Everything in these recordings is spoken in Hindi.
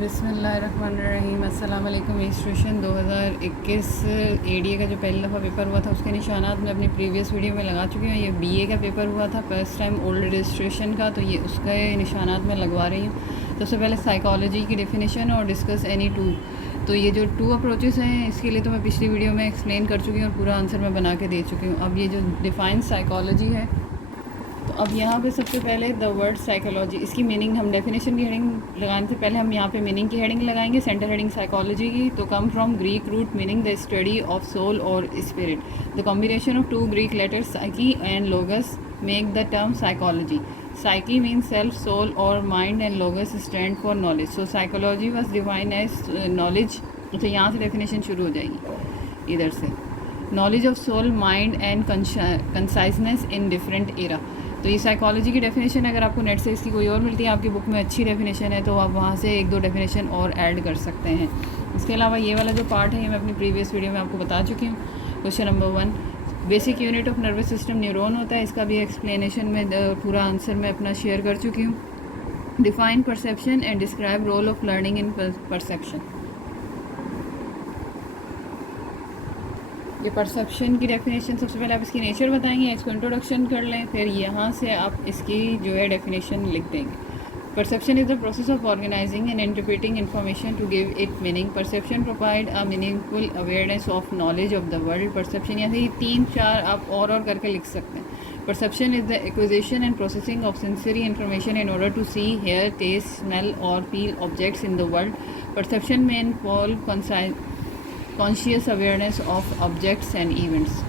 बिस्मिल्लाहिर्रहमानिर्रहीम। अस्सलाम वालेकुम। रजिस्ट्रेशन 2021 एडीए का जो पहली दफ़ा पेपर हुआ था उसके निशानात मैं अपनी प्रीवियस वीडियो में लगा चुकी हूँ। ये बीए का पेपर हुआ था फर्स्ट टाइम ओल्ड रजिस्ट्रेशन का, तो ये उसका निशानात मैं लगवा रही हूँ। तो सबसे पहले साइकोलॉजी की डेफिनेशन और डिस्कस एनी टू। तो ये जो टू अप्रोचेस हैं इसके लिए तो मैं पिछली वीडियो में एक्सप्लेन कर चुकी हूँ और पूरा आंसर मैं बना के दे चुकी हूँ। अब ये जो डिफाइन साइकोलॉजी है, तो अब यहाँ पे सबसे पहले द वर्ड साइकोलॉजी, इसकी मीनिंग हम डेफिनेशन की हेडिंग लगाने से पहले हम यहाँ पे मीनिंग की हेडिंग लगाएंगे। सेंटर हेडिंग साइकोलॉजी की, तो come from Greek root meaning the study of soul और spirit. The combination of two Greek letters psyche and logos make the term psychology. Psyche means self, soul और mind and logos stand for knowledge. So psychology was defined as knowledge. तो यहाँ से डेफिनेशन शुरू हो जाएगी इधर से। Knowledge of soul, mind and consciousness in different era. तो ये साइकोलॉजी की डेफिनेशन अगर आपको नेट से इसकी कोई और मिलती है, आपकी बुक में अच्छी डेफिनेशन है, तो आप वहाँ से एक दो डेफिनेशन और ऐड कर सकते हैं। इसके अलावा ये वाला जो पार्ट है ये मैं अपनी प्रीवियस वीडियो में आपको बता चुकी हूँ। Question number 1, basic unit of nervous system neuron होता है। इसका भी एक्सप्लेनेशन में पूरा आंसर मैं अपना शेयर कर चुकी हूँ। Define perception and describe role of learning in perception. ये परसेप्शन की डेफिनेशन सबसे पहले आप इसकी नेचर बताएंगे, इसको इंट्रोडक्शन कर लें, फिर यहाँ से आप इसकी जो है डेफिनेशन लिख देंगे। Perception is the process of organising and interpreting information to give it meaning. Perception provide a meaningful awareness of knowledge of the world. Perception यहाँ से 3-4 आप और करके लिख सकते हैं। Perception is the acquisition and processing of sensory information in order to see, hear, taste, smell और feel objects in the world. Perception में involve conscious awareness of objects and events.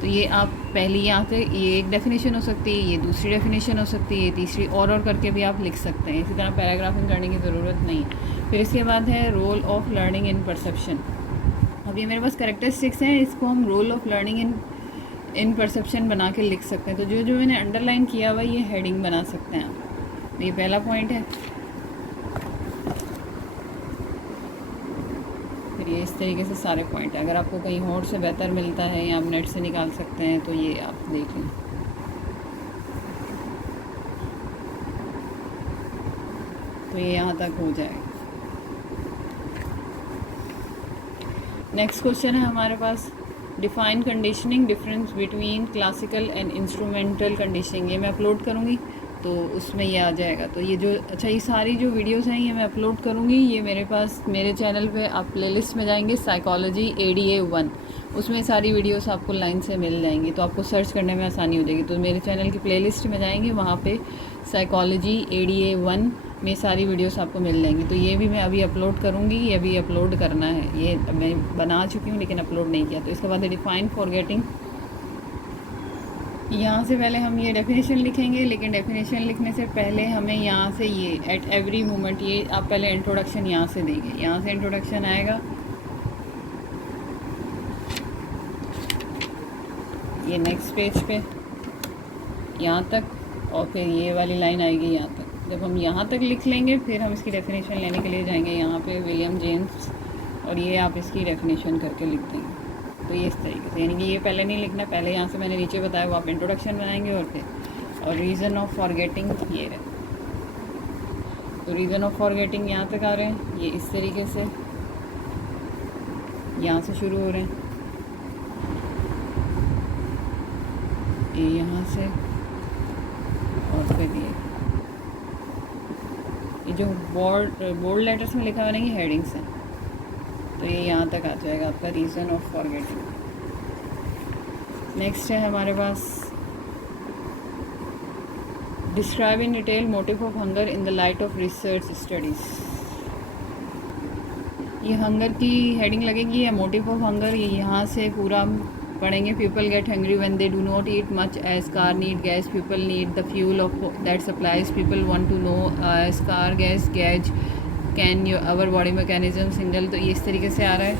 तो ये आप पहली यहाँ से ये एक डेफिनेशन हो सकती है, ये दूसरी डेफिनेशन हो सकती है, ये तीसरी और करके भी आप लिख सकते हैं। इसी तरह पैराग्राफिंग करने की ज़रूरत नहीं। फिर इसके बाद है role of learning in perception. अब ये मेरे पास कैरेक्टरिस्टिक्स हैं, इसको हम role of learning in perception बना के लिख सकते हैं। तो जो जो मैंने अंडरलाइन किया हुआ ये हेडिंग बना सकते हैं आप। तो ये पहला पॉइंट है। ये इस तरीके से सारे पॉइंट हैं। अगर आपको कहीं और से बेहतर मिलता है या आप नेट से निकाल सकते हैं तो ये आप देख लें। तो ये यहाँ तक हो जाएगा। नेक्स्ट क्वेश्चन है हमारे पास, define conditioning, difference between classical and instrumental conditioning. ये मैं अपलोड करूँगी तो उसमें ये आ जाएगा। तो ये जो ये सारी जो वीडियोस हैं ये मैं अपलोड करूँगी। ये मेरे पास मेरे चैनल पे आप प्लेलिस्ट में जाएंगे साइकोलॉजी ADA 1, उसमें सारी वीडियोस आपको लाइन से मिल जाएंगी, तो आपको सर्च करने में आसानी हो जाएगी। तो मेरे चैनल की प्लेलिस्ट में जाएंगे, वहाँ पे साइकोलॉजी ADA 1 में सारी वीडियोस आपको मिल जाएंगी। तो ये भी मैं अभी अपलोड करूँगी, ये अभी अपलोड करना है। ये मैं बना चुकी हूँ लेकिन अपलोड नहीं किया। तो इसके बाद डिफाइन फॉरगेटिंग। यहाँ से पहले हम ये डेफिनेशन लिखेंगे, लेकिन डेफिनेशन लिखने से पहले हमें यहाँ से ये एट एवरी मोमेंट, ये आप पहले इंट्रोडक्शन यहाँ से देंगे। यहाँ से इंट्रोडक्शन आएगा ये नेक्स्ट पेज पे यहाँ तक, और फिर ये वाली लाइन आएगी यहाँ तक। जब हम यहाँ तक लिख लेंगे फिर हम इसकी डेफिनेशन लेने के लिए जाएंगे यहाँ पे विलियम जेम्स, और ये आप इसकी डेफिनेशन करके लिख देंगे। तो ये इस तरीके से, यानी कि ये पहले नहीं लिखना, पहले यहाँ से मैंने नीचे बताया वो आप इंट्रोडक्शन बनाएंगे और फिर और रीज़न ऑफ फॉरगेटिंग ये है। तो रीज़न ऑफ फॉरगेटिंग यहाँ तक आ रहे हैं, ये इस तरीके से यहाँ से शुरू हो रहे हैं, ये यहाँ से, और फिर ये जो बोल्ड लेटर्स में लिखा हुआ नहीं, ये हेडिंग्स हैं। तो ये यहाँ तक आ जाएगा आपका रीज़न ऑफ फॉरगेटिंग। नेक्स्ट है हमारे पास describe in detail motive of hunger in the light of research studies. ये हंगर की हेडिंग लगेगी या मोटिव ऑफ हंगर, ये यहाँ से पूरा पढ़ेंगे। People get hungry when they do not eat much as car need gas, people need the fuel of that supplies, people want to know as car gas gauge can your our body mechanism single. तो ये इस तरीके से आ रहा है।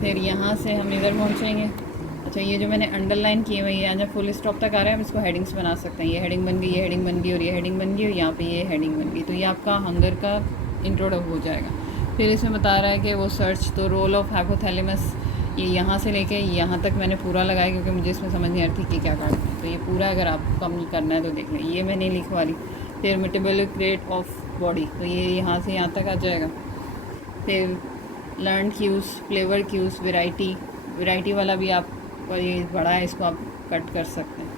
फिर यहाँ से हम इधर पहुँचेंगे। अच्छा, ये जो मैंने अंडरलाइन किए हुए यहाँ जब फुल स्टॉप तक आ रहा है हम इसको हेडिंग्स बना सकते हैं। ये हेडिंग बन गई, ये हेडिंग बन गई और ये हेडिंग बन गई, और यहाँ पे ये हेडिंग बन गई। तो ये आपका हंगर का इंट्रोडक्ट हो जाएगा। फिर इसमें बता रहा है कि वो सर्च, तो रोल ऑफ हाइपोथैलेमस, ये यहाँ से लेके यहाँ तक मैंने पूरा लगाया क्योंकि मुझे इसमें समझ नहीं आ रही थी कि क्या करना है। तो ये पूरा अगर आपको कम करना है तो देख लें, ये मैं नहीं लिखवा रही। फिर मेटाबॉलिक रेट ऑफ बॉडी, तो ये यहाँ से यहाँ तक आ जाएगा। फिर learn cues, flavour cues, variety वाला भी आप, और ये बड़ा है, इसको आप कट कर सकते हैं।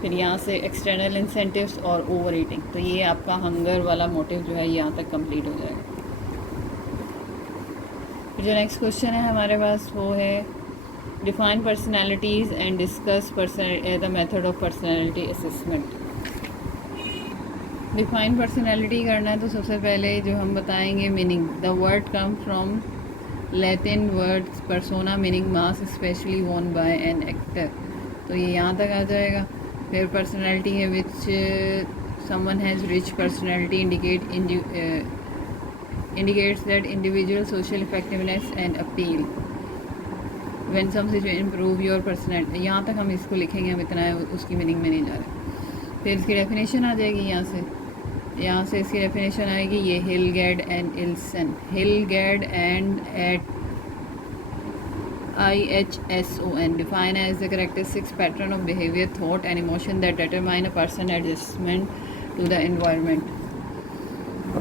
फिर यहाँ से एक्सटर्नल इंसेंटिव्स और ओवर ईटिंग, तो ये आपका हंगर वाला मोटिव जो है यहाँ तक कंप्लीट हो जाएगा। फिर जो नेक्स्ट क्वेश्चन है हमारे पास वो है define personalities and discuss the method of personality assessment. Define personality करना है तो सबसे पहले जो हम बताएंगे meaning, the word come from Latin words persona meaning mass specially वोन बाय एन एक्टर, तो ये यहाँ तक आ जाएगा। फिर पर्सनैलिटी है विच someone has rich personality indicates that individual social effectiveness and appeal when some situation improve your personality, यहाँ तक हम इसको लिखेंगे, हम इतना है उसकी मीनिंग में नहीं जा रहे। फिर इसकी डेफिनेशन आ जाएगी, यहाँ से इसकी डेफिनेशन आएगी ये Hilgard and Ilson, Hilgard and एट IHSON define as the characteristics pattern of behavior, thought and emotion that determine a person adjustment to the environment,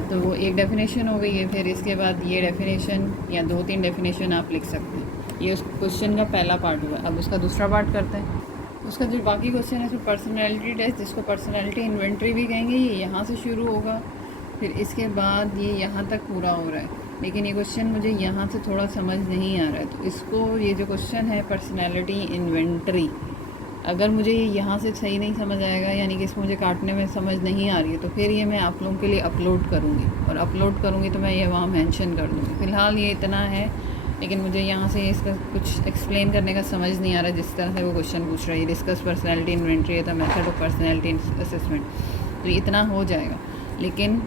तो वो एक डेफिनेशन हो गई है। फिर इसके बाद ये डेफिनेशन या 2-3 डेफिनेशन आप लिख सकते हैं। ये उस क्वेश्चन का पहला पार्ट हुआ। अब उसका दूसरा पार्ट करते हैं। उसका जो बाकी क्वेश्चन है उसमें पर्सनैलिटी टेस्ट, जिसको पर्सनैलिटी इन्वेंट्री भी कहेंगे, ये यहाँ से शुरू होगा, फिर इसके बाद ये यहाँ तक पूरा हो रहा है। लेकिन ये क्वेश्चन मुझे यहाँ से थोड़ा समझ नहीं आ रहा है, तो इसको, ये जो क्वेश्चन है पर्सनैलिटी इन्वेंट्री, अगर मुझे ये यहाँ से सही नहीं समझ आएगा, यानी कि इसको मुझे काटने में समझ नहीं आ रही है, तो फिर ये मैं आप लोगों के लिए अपलोड करूँगी, और अपलोड करूँगी तो मैं ये वहाँ मेंशन कर दूँगी। फ़िलहाल ये इतना है, लेकिन मुझे यहाँ से इसका कुछ एक्सप्लेन करने का समझ नहीं आ रहा जिस तरह से वो क्वेश्चन पूछ रहा है। डिस्कस पर्सनैलिटी इन्वेंट्री है, the method of personality assessment, तो इतना हो जाएगा। लेकिन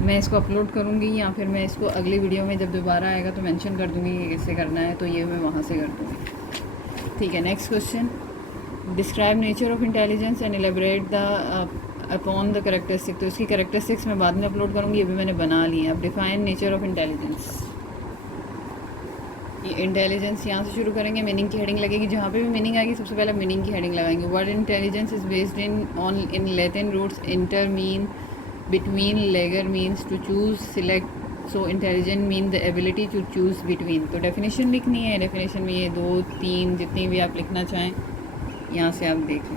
मैं इसको अपलोड करूँगी या फिर मैं इसको अगली वीडियो में जब दोबारा आएगा तो मेंशन कर दूँगी कि कैसे करना है, तो ये मैं वहाँ से कर दूँगी। ठीक है, next question, describe nature of intelligence and elaborate the upon the characteristic, तो इसकी करेक्टरिस्टिक्स मैं बाद में अपलोड करूँगी, ये भी मैंने बना ली है। अब डिफाइन नेचर ऑफ इंटेलिजेंस, ये इंटेलिजेंस यहाँ से शुरू करेंगे, मीनिंग की हेडिंग लगेगी, जहाँ पे भी मीनिंग आएगी सबसे पहले मीनिंग की हेडिंग लगाएंगे। Word intelligence is based in Latin roots inter mean, between, लेगर means to choose, select, so intelligent mean the ability to choose between. तो डेफिनेशन लिखनी है, डेफिनेशन में ये 2-3 जितनी भी आप लिखना चाहें यहाँ से आप देख लें,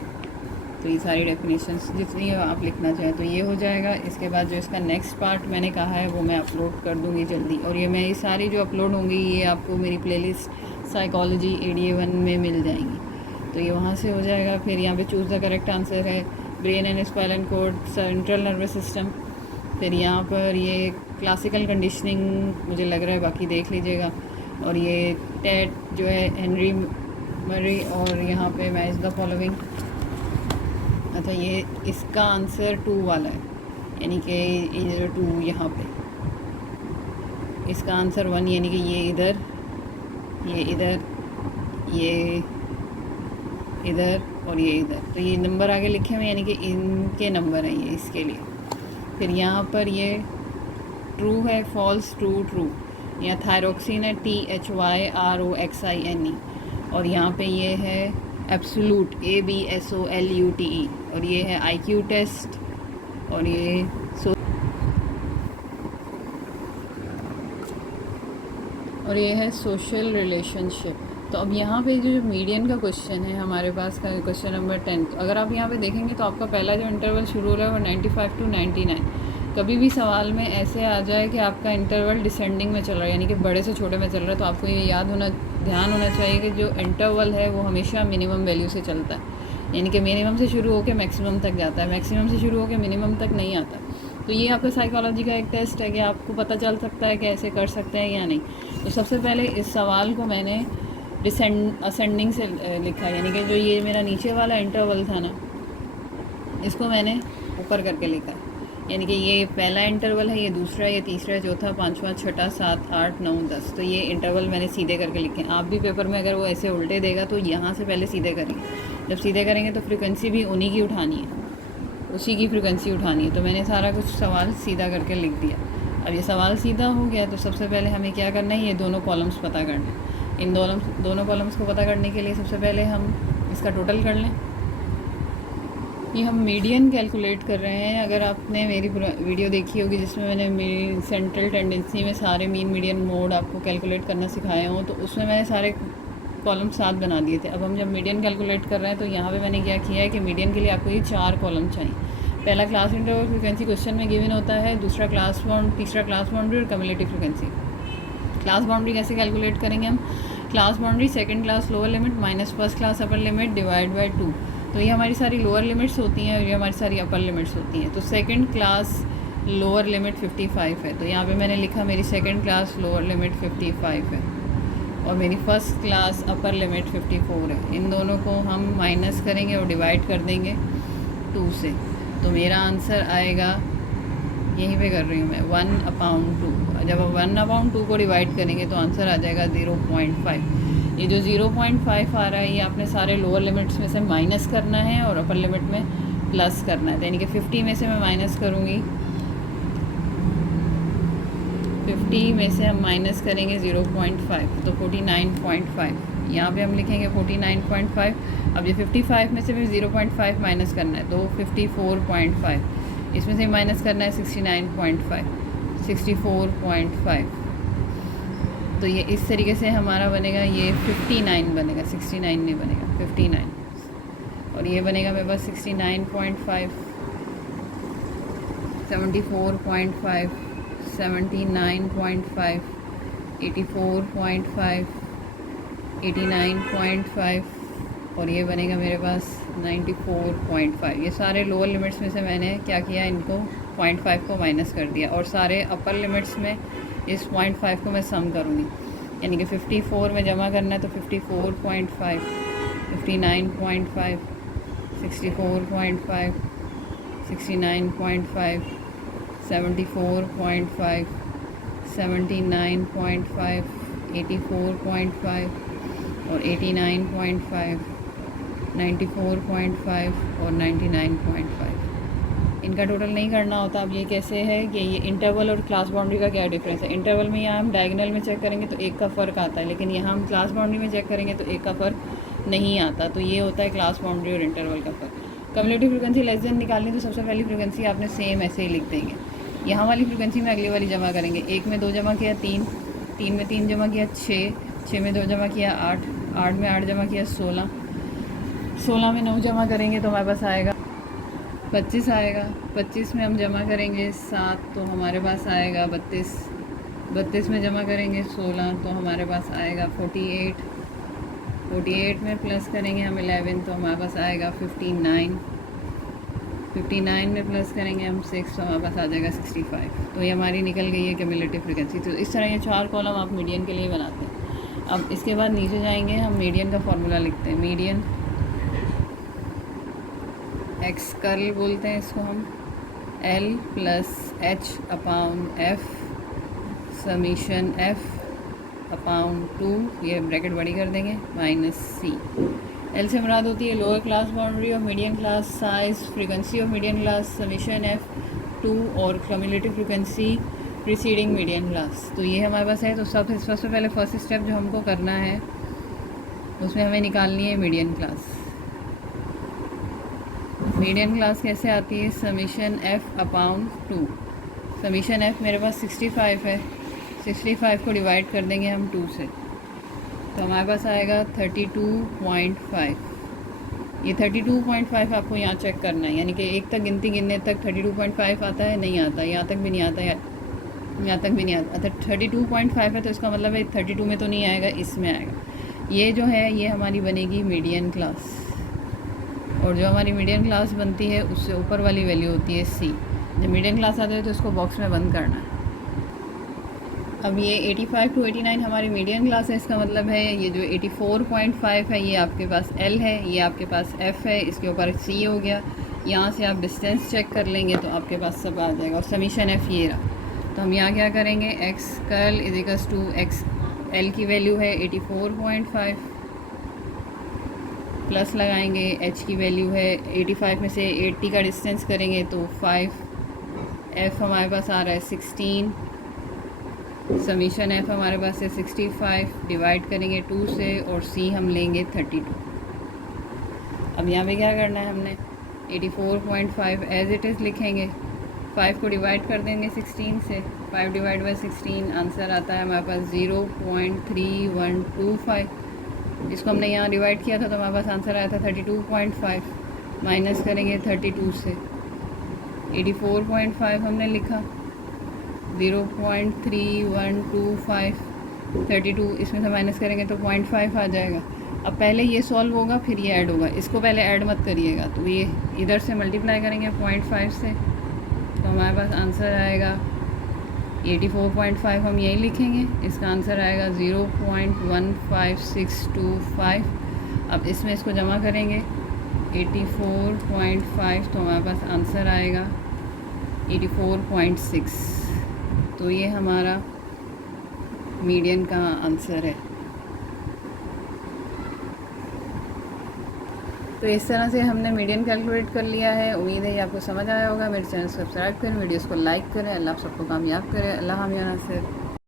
तो ये सारी डेफिनेशंस जितनी आप लिखना चाहें तो ये हो जाएगा। इसके बाद जो इसका नेक्स्ट पार्ट मैंने कहा है वो मैं अपलोड कर दूँगी जल्दी, और ये मैं ये सारी जो अपलोड होंगी ये आपको मेरी प्लेलिस्ट साइकोलॉजी ADA1 में मिल जाएंगी, तो ये वहाँ से हो जाएगा। फिर यहाँ पे चूज़ द करेक्ट आंसर है brain and spinal cord, central nervous system. फिर यहाँ पर ये क्लासिकल कंडीशनिंग मुझे लग रहा है, बाकी देख लीजिएगा। और ये टेट जो है हेनरी मरी, और यहाँ पे मैच द फॉलोइंग, अच्छा ये इसका आंसर 2 वाला है, यानी कि ये जो 2 यहाँ पे, इसका आंसर 1, यानी कि ये इधर, ये इधर, ये इधर और ये इधर, तो ये नंबर आगे लिखे हुए यानी कि इनके नंबर हैं ये इसके लिए। फिर यहाँ पर ये ट्रू है, फॉल्स, ट्रू, ट्रू। यहाँ थायरोक्सिन है, THYROXINE, और यहाँ पे ये है एब्सोल्यूट, ABSOLUTE, और ये है IQ टेस्ट, और ये है सोशल रिलेशनशिप। तो अब यहाँ पे जो मीडियन का क्वेश्चन है हमारे पास का क्वेश्चन नंबर 10, अगर आप यहाँ पे देखेंगे तो आपका पहला जो इंटरवल शुरू हो रहा है वो 95 to 99। कभी भी सवाल में ऐसे आ जाए कि आपका इंटरवल डिसेंडिंग में चल रहा है, यानी कि बड़े से छोटे में चल रहा है, तो आपको ये ध्यान होना चाहिए कि जो इंटरवल है वो हमेशा मिनिमम वैल्यू से चलता है, यानी कि मिनिमम से शुरू होकर मैक्सिमम तक जाता है, मैक्सिमम से शुरू होकर मिनिमम तक नहीं आता। तो ये आपका साइकोलॉजी का एक टेस्ट है कि आपको पता चल सकता है कि ऐसे कर सकते हैं या नहीं। तो सबसे पहले इस सवाल को मैंने असेंडिंग से लिखा, यानी कि जो ये मेरा नीचे वाला इंटरवल था ना, इसको मैंने ऊपर करके लिखा, यानी कि ये पहला इंटरवल है, ये दूसरा, ये तीसरा, चौथा, पांचवा, छठा, 7, 8, 9, 10, तो ये इंटरवल मैंने सीधे करके लिखे। आप भी पेपर में अगर वो ऐसे उल्टे देगा तो यहाँ से पहले सीधे करेंगे, जब सीधे करेंगे तो फ्रिक्वेंसी भी उन्हीं की उठानी है, उसी की फ्रिक्वेंसी उठानी है। तो मैंने सारा कुछ सवाल सीधा करके लिख दिया। अब ये सवाल सीधा हो गया तो सबसे पहले हमें क्या करना है, ये दोनों कॉलम्स पता करना है। इन दोनों कॉलम्स को पता करने के लिए सबसे पहले हम इसका टोटल कर लें। ये हम मीडियन कैलकुलेट कर रहे हैं। अगर आपने मेरी वीडियो देखी होगी जिसमें मैंने मेरी सेंट्रल टेंडेंसी में सारे मीन मीडियन मोड आपको कैलकुलेट करना सिखाए हों, तो उसमें मैंने सारे कॉलम 7 बना दिए थे। अब हम जब मीडियन कैलकुलेट कर रहे हैं तो यहाँ पे मैंने क्या किया है कि मीडियन के लिए आपको ये 4 कॉलम चाहिए। पहला क्लास इंटरवल फ्रिक्वेंसी क्वेश्चन में गिवन होता है, दूसरा क्लास बाउंड, तीसरा क्लास बाउंड्री और कम्युलेटिव फ्रिक्वेंसी। क्लास बाउंड्री कैसे कैलकुलेट करेंगे हम? Class boundary second class lower limit minus first class upper limit divide by 2। तो ये हमारी सारी लोअर लिमिट्स होती हैं और ये हमारी सारी अपर लिमिट्स होती हैं। तो सेकंड क्लास लोअर लिमिट 55 है, तो यहाँ पे मैंने लिखा मेरी सेकंड क्लास लोअर लिमिट 55 है और मेरी फ़र्स्ट क्लास अपर लिमिट 54 है। इन दोनों को हम माइनस करेंगे और डिवाइड कर देंगे 2 से, तो मेरा आंसर आएगा, यहीं पे कर रही हूँ मैं, 1/2। जब आप 1/2 को डिवाइड करेंगे तो आंसर आ जाएगा 0.5। ये जो 0.5 आ रहा है ये आपने सारे लोअर लिमिट्स में से माइनस करना है और अपर लिमिट में प्लस करना है। यानी कि 50 में से मैं माइनस करूँगी, 50 में से हम माइनस करेंगे 0.5 तो 49.5। यहाँ पे हम लिखेंगे 49.5। अब ये 55 में से भी 0.5 माइनस करना है तो 54.5। इसमें से माइनस करना है 69.5, 64.5। तो ये इस तरीके से हमारा बनेगा, ये 59 बनेगा, 69 नहीं बनेगा, 59। और ये बनेगा मेरे पास 69.5, 74.5, 79.5, 84.5, 89.5 और ये बनेगा मेरे पास 94.5। ये सारे लोअर लिमिट्स में से मैंने क्या किया, इनको 0.5 को माइनस कर दिया और सारे अपर लिमिट्स में इस 0.5 को मैं सम करूँगी। यानी कि 54 में जमा करना है तो 54.5, 59.5, 64.5, 69.5, 74.5, 79.5, 84.5 और 89.5, 94.5 और 99.5। इनका टोटल नहीं करना होता। अब ये कैसे है कि ये इंटरवल और क्लास बाउंड्री का क्या डिफरेंस है। इंटरवल में यहाँ हम डायगोनल में चेक करेंगे तो एक का फ़र्क आता है, लेकिन यहाँ हम क्लास बाउंड्री में चेक करेंगे तो एक का फ़र्क नहीं आता। तो ये होता है क्लास बाउंड्री और इंटरवल का फ़र्क। कम्युलेटिव फ्रिक्वेंसी लेस देन निकालनी तो सबसे पहली फ्रिक्वेंसी आपने सेम ऐसे ही लिख देंगे। यहाँ वाली फ्रिक्वेंसी में अगली वाली जमा करेंगे। 1 में 2 जमा किया 3, 3 में 3 जमा किया 6, 6 में 2 जमा किया 8, 8 में 8 जमा किया 16, 16 में 9 जमा करेंगे तो हमारे पास आएगा 25 आएगा। 25 में हम जमा करेंगे 7 तो हमारे पास आएगा 32, 32 में जमा करेंगे 16 तो हमारे पास आएगा 48, 48 में प्लस करेंगे हम 11 तो हमारे पास आएगा 59, 59 में प्लस करेंगे हम 6 तो हमारे पास आ जाएगा 65। तो ये हमारी निकल गई है क्यूमुलेटिव फ्रिक्वेंसी। तो इस तरह ये 4 कॉलम आप मीडियन के लिए बनाते हैं। अब इसके बाद नीचे जाएंगे, हम मीडियन का फॉर्मूला लिखते हैं। मीडियन एक्स कर्ल बोलते हैं इसको हम, L + H/F समीशन F/2, ये ब्रैकेट बड़ी कर देंगे, -C। L से मुराद होती है lower class boundary of median class size, frequency of median class summation F2 और cumulative frequency preceding median class. तो ये हमारे पास है। तो सबसे पहले फर्स्ट स्टेप जो हमको करना है उसमें हमें निकालनी है मीडियन क्लास। मीडियन क्लास कैसे आती है? Summation F/2। समीशन F मेरे पास 65 है, 65 को डिवाइड कर देंगे हम 2 से तो हमारे पास आएगा 32.5। ये 32.5 आपको यहाँ चेक करना है, यानी कि 1 तक गिनती गिनने तक 32.5 आता है, नहीं आता, यहाँ तक भी नहीं आता, यहाँ तक भी नहीं आता। 32.5 है तो इसका मतलब है 32 में तो नहीं आएगा, इसमें आएगा। ये जो है ये हमारी बनेगी मीडियन क्लास, और जो हमारी मीडियन क्लास बनती है उससे ऊपर वाली वैल्यू होती है C। जब मीडियन क्लास आती है तो इसको बॉक्स में बंद करना है। अब ये 85 to 89 हमारी मीडियन क्लास है। इसका मतलब है ये जो 84.5 है ये आपके पास L है, ये आपके पास F है, इसके ऊपर C हो गया। यहाँ से आप डिस्टेंस चेक कर लेंगे तो आपके पास सब आ जाएगा, और समीशन F ये रहा। तो हम यहाँ क्या करेंगे, एक्स कर्ल = एक्स, L की वैल्यू है 84.5, प्लस लगाएंगे, H की वैल्यू है 85 में से 80 का डिस्टेंस करेंगे तो 5, F हमारे पास आ रहा है 16, समीशन F हमारे पास है 65, डिवाइड करेंगे 2 से और C हम लेंगे 32। अब यहाँ पे क्या करना है हमने, 84.5 एज इट इज़ लिखेंगे। 5 को डिवाइड कर देंगे 16 से, 5 डिवाइड बाई 16 आंसर आता है हमारे पास 0.3125। इसको हमने यहाँ डिवाइड किया था तो हमारे पास आंसर आया था 32.5। माइनस करेंगे 32 से, 84.5 हमने लिखा, 0.3125, 32 इसमें से माइनस करेंगे तो 0.5 आ जाएगा। अब पहले ये सॉल्व होगा फिर ये ऐड होगा, इसको पहले ऐड मत करिएगा। तो ये इधर से मल्टीप्लाई करेंगे 0.5 से तो हमारे पास आंसर आएगा 84.5, हम यही लिखेंगे। इसका आंसर आएगा 0.15625। अब इसमें इसको जमा करेंगे 84.5 तो हमारे पास आंसर आएगा 84.6। तो ये हमारा मीडियन का आंसर है। तो इस तरह से हमने मीडियन कैलकुलेट कर लिया है। उम्मीद है कि आपको समझ आया होगा। मेरे चैनल सब्सक्राइब करें, वीडियोस को लाइक करें। अल्लाह आप सबको कामयाब करें। अल्लाह हम या नासिर।